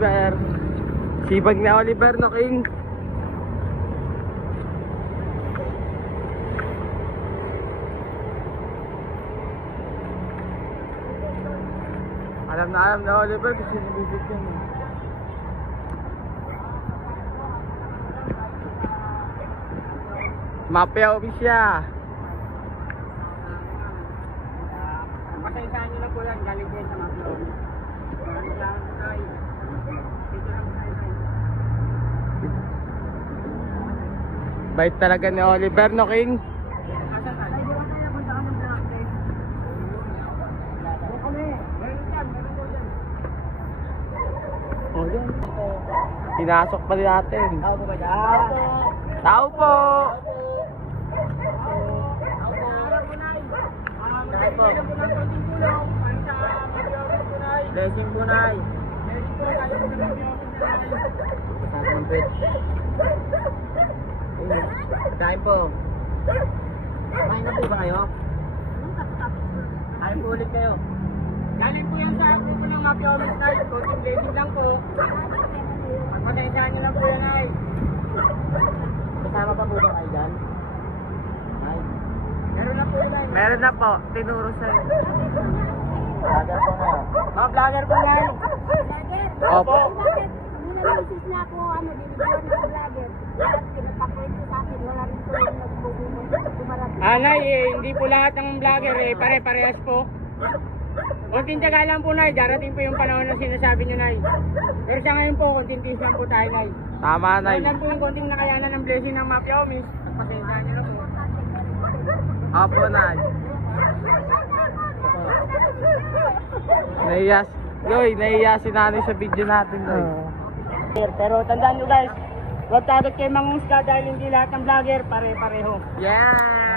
Oliver. Sibag na Oliver, no King? Alam na Oliver kasi nabibig yan. Mapya Obisya. Pasensyahan nyo na po lang, galing din sa mga vlog. Maraming salamat po tayo. Dito lang po tayo. Bait talaga ni Oliver, no King? Asan tayo? Punta ka ng vlog. Kami. Meron dyan, meron po dyan. O yan. Pinasok pa rin natin. Tao po ba dyan? Tao po! Kahit po. Blessing po, Nay. Kain po. Kain na po ba kayo? Kain po ulit kayo. Galing po yan sa grupo ng Mafia Homies, Nay. Konting blessing lang po. Pagpasensyahan nyo lang po yan, Nay. Kasama pa po ba kayo dyan? Nay. Meron na po yun, Nay. Meron na po, tinuro sa'yo. Vlogger po na. Mga vlogger po na. Opo. Bakit? Nunalisis na ako, binibigyan ng vlogger. At pinagpakwento sa akin, wala rin po yung nagbubuhay. Nay, hindi po lahat ng vlogger pare-parehas po. Konting tiyaga lang po, Nay. Darating po yung panahon na sinasabi niyo, Nay. Pero sa ngayon po, konting tiis lang po tayo, Nay. Tama, Nay. Yan po yung konting nakayanan ng blessing ng Mafia Homies. Pagpasensyahan niyo na po. Opo, Nay. Nahiya si nanay sa video natin, Nay. Pero tandaan nyo, guys, huwag takot kayo manghusga dahil hindi lahat ng vlogger pare-pareho. Yeah!